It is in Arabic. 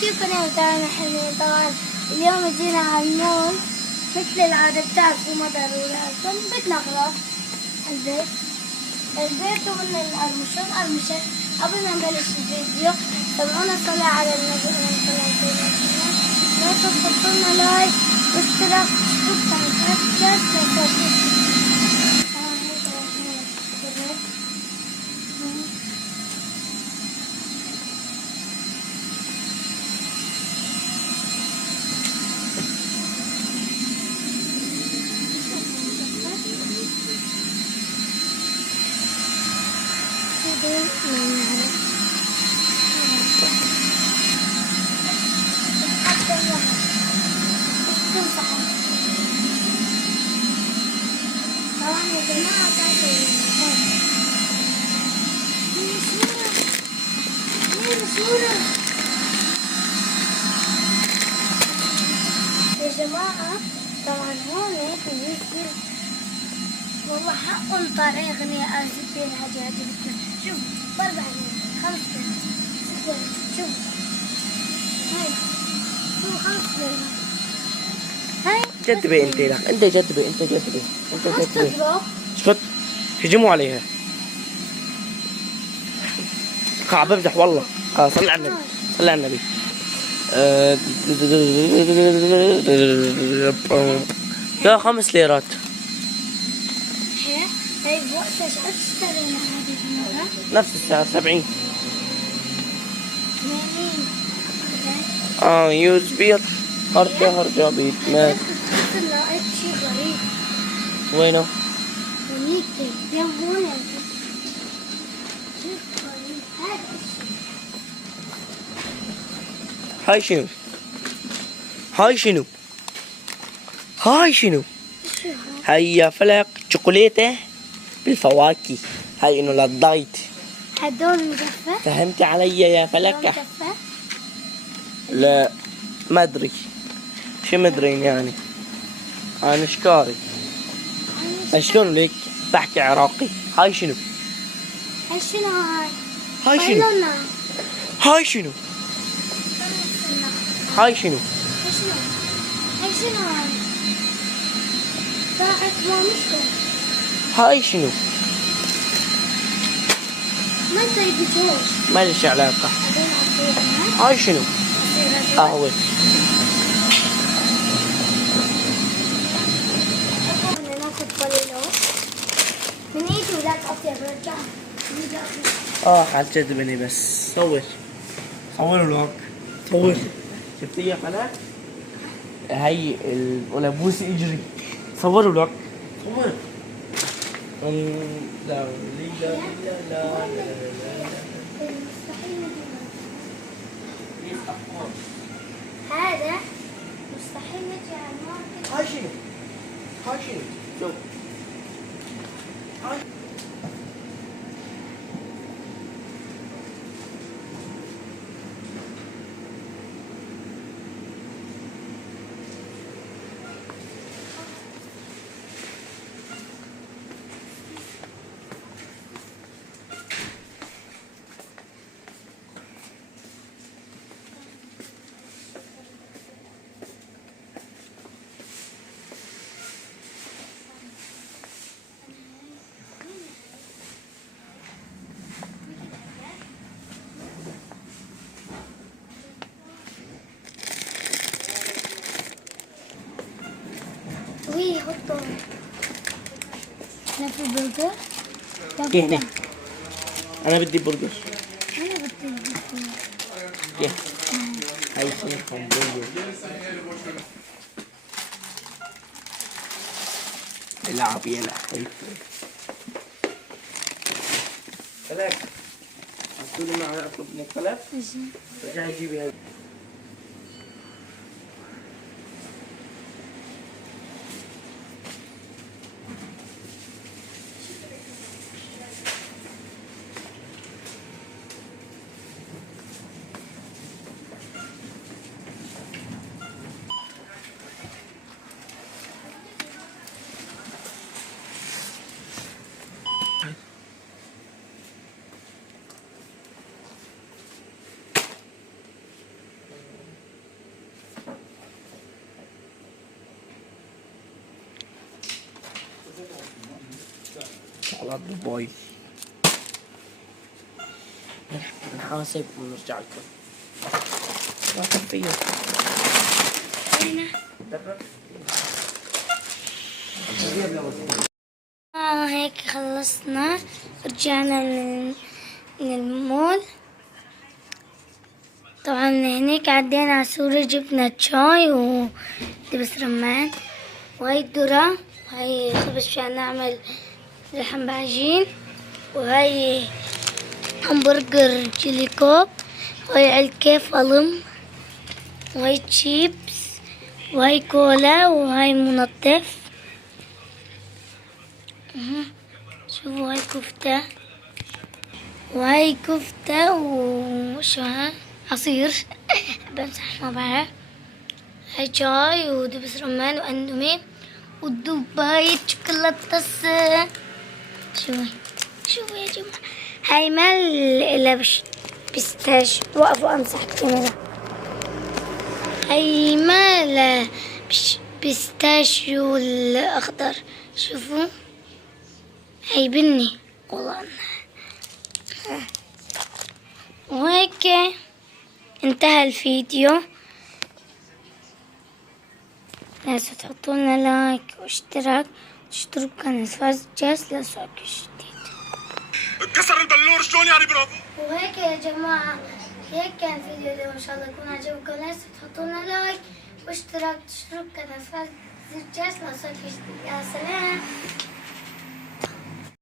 كيفكم يا متابعينا الحلوين؟ طبعا اليوم جينا على المول مثل العادة، بتعرفوا مطر ولازم بدنا خلاص البيت ومن القرمشة. قبل ما نبلش الفيديو تابعونا، صلوا على النبي صلى الله عليه وسلم، لا تنسوا لنا لايك واشتراك طبعا يا جماعة يا جماعة طبعا هون كثير والله حقهم طالعين أغنية أرزقين عجبتنا. شوف ب4 جنيه 5 جنيه 6 جنيه. شوف هاي شوف 5 جنيه. هاي جذبي انت، لا انت جذبي. اسكت، هجموا عليها. قاعد بمزح والله. صلي على النبي، صلي على النبي. يا 5 ليرات. هاي بوقتها شو اشترينا هذه المرة؟ نفس السعر 70. يوز بيض هرجة بيض مات. لقيت شي غريب. وينه؟ هونيك يوم هون شي غريب. هذا الشي هاي شنو؟ هيا فلق شوكولاتة بالفواكه. هاي انه للدايت. هدول مجفف؟ فهمتي علي يا فلكة؟ لا ما ادري شو مدري يعني. انا شكاري شلون ليك بحكي عراقي. هاي شنو؟ هاي شنو هاي؟ هاي شنو؟ هاي شنو؟ هاي شنو؟ هاي شنو هاي؟ طلعت ما مشكلة. هاي شنو؟ ما تريدوش. ما ليش علاقة. هاي شنو؟ قهوة. ناخذ بوليلو من ايدي ولا تقطع برجع. حتجذبني بس. صور الوقت. صور. شفتي يا قناة؟ هي الولبوس يجري. صوروا الوقت. صور. لا هذا مستحيل نجي على الماركت. هاي شنو؟ شوف هاي. وي حطوا نفس البرجر. هنا انا بدي برجر. انا بدي البرجر. هاي شنو همبرجر. العب يلا. خلاك هتقولي معي اطلب منك طلب. رجعي جيبي هاي. قناة دبي. نحاسب ونرجع لكم. ما كفيه. هيك خلصنا، رجعنا من المول. طبعا هنيك عدينا على سوري، جبنا شاي ودبس رمان، وهي الذرة، وهي خبز عشان نعمل لحم بعجين، وهي همبرجر جيلي كوب، وهي علكة فلم، وهي تشيبس، وهي كولا، وهي منظف. شوفوا هاي كفتة، وهاي كفتة وشو ها عصير بمسح مع بعض. هاي شاي ودبس رمان واندومي ودباية شوكولاتة. شوفوا يا جماعة، هاي مال إلا بيستاش. وقفوا امسح الكاميرا. هاي مال بيستاشيو الأخضر، شوفوا هاي بني والله. وهيك انتهى الفيديو. لازم تحطوا لنا لايك واشتراك، تشتركوا بقناة فاز جاز لصوت جديد. اتكسر البلور شلون يعني برافو. وهيك يا جماعة، هيك كان الفيديو اليوم، ان شاء الله يكون عجبكم. لازم تحطوا لنا لايك واشتراك، تشتركوا بقناة فاز جاز لصوت جديد. يا سلام.